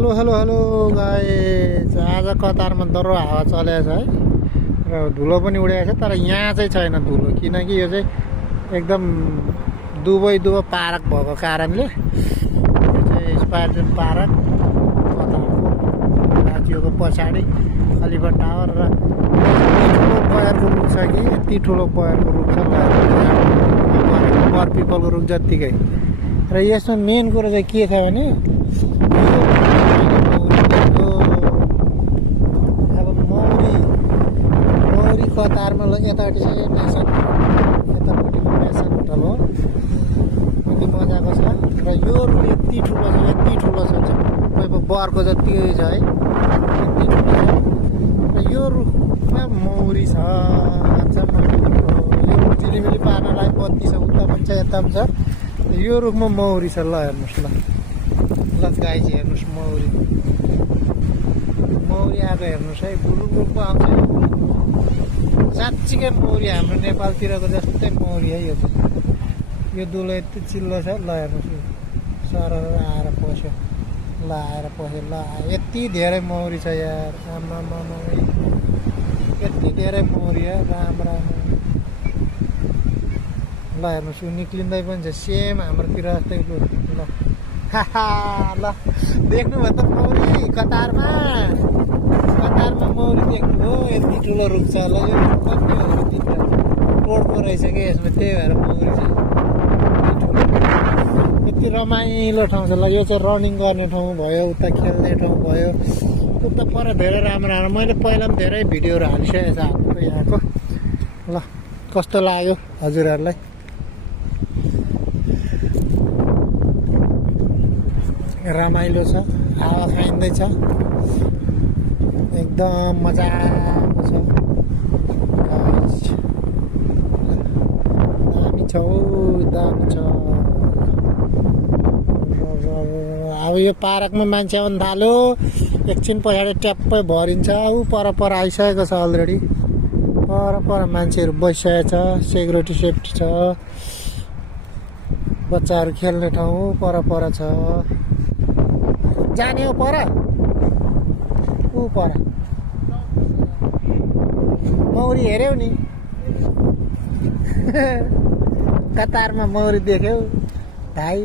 Hello hello hello guys, आज कतारमा दह्रो हावा चलेको छ है र धुलो पनि उडेको छ। तर यहाँ चाहिँ छैन धुलो, किनकि यो चाहिँ एकदम दुबई पार्क भएको कारणले। यो चाहिँ स्पाइडर पार्क कतारको राज्यको पछाडि खलिफा टावर र ठुलो बयरको रुख छ कि यति ठुलो बयरको रुख छ, बर पिपलको रुख जत्तिकै। र यसमा मेन कुरो चाहिँ के छ भने कतारमा यतापट्टि चाहिँ नेसन, यतापट्टिको नेसन होटल हो, कति मजाको छ। र यो रुख यति ठुलो छ, यति ठुलो छ, बरको जति छ है, यति ठुलो छ। र यो रुखमा मौरी छ, यो रुख झिलिमिली पार्नलाई बत्ती छ, उता पनि छ यता पनि छ। यो रुखमा मौरी छ। ल हेर्नुहोस्, ल गाइस हेर्नुहोस्, मौरी आएको हेर्नुहोस् है, बुलुको आउँछ। साँच्चीकै मौरी हाम्रो नेपालतिरको जस्तै मौरी है यो चाहिँ। यो दुलो यति चिल्लो छ। ल हेर्नुहोस्, सरर आएर पस्यो, ल आएर पस्यो, ल यति धेरै मौरी छ यार, आमा यति धेरै मौरी है, राम। ल हेर्नुहोस्, यो निक्लिँदै पनि छ, सेम हाम्रोतिर जस्तै। ल ल देख्नुभयो त मौरी कतारमा मौरी देख्नुभयो, यति ठुलो रुख छ। ल यो रुख कति हो, रोडको रहेछ कि यसमा, त्यही भएर मौरी छ। यति रमाइलो ठाउँ छ। ल यो चाहिँ रनिङ गर्ने ठाउँ भयो, उता खेल्ने ठाउँ भयो, उता पर धेरै राम्रो। मैले पहिला पनि धेरै भिडियोहरू हालिसकेको छ हाम्रो यहाँको। ल कस्तो लाग्यो हजुरहरूलाई? रमाइलो छ, हावा खाइँदैछ, एकदम मजाको छ। दामी छ। अब यो पार्कमा मान्छे आउनु थाल्यो, एकछिन पछाडि ट्याप्पै भरिन्छ। ऊ पर आइसकेको छ अलरेडी, पर मान्छेहरू बसिसकेको छ, सेक्युरिटी सेफ्टी छ, बच्चाहरू खेल्ने ठाउँ पर छ। जाने हो पर, ऊ पर मौरी हेऱ्यौ नि कतारमा मौरी देख्यौ भाइ?